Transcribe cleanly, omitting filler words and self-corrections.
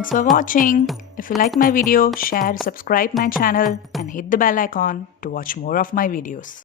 Thanks for watching. If you like my video, share, subscribe my channel and hit the bell icon to watch more of my videos.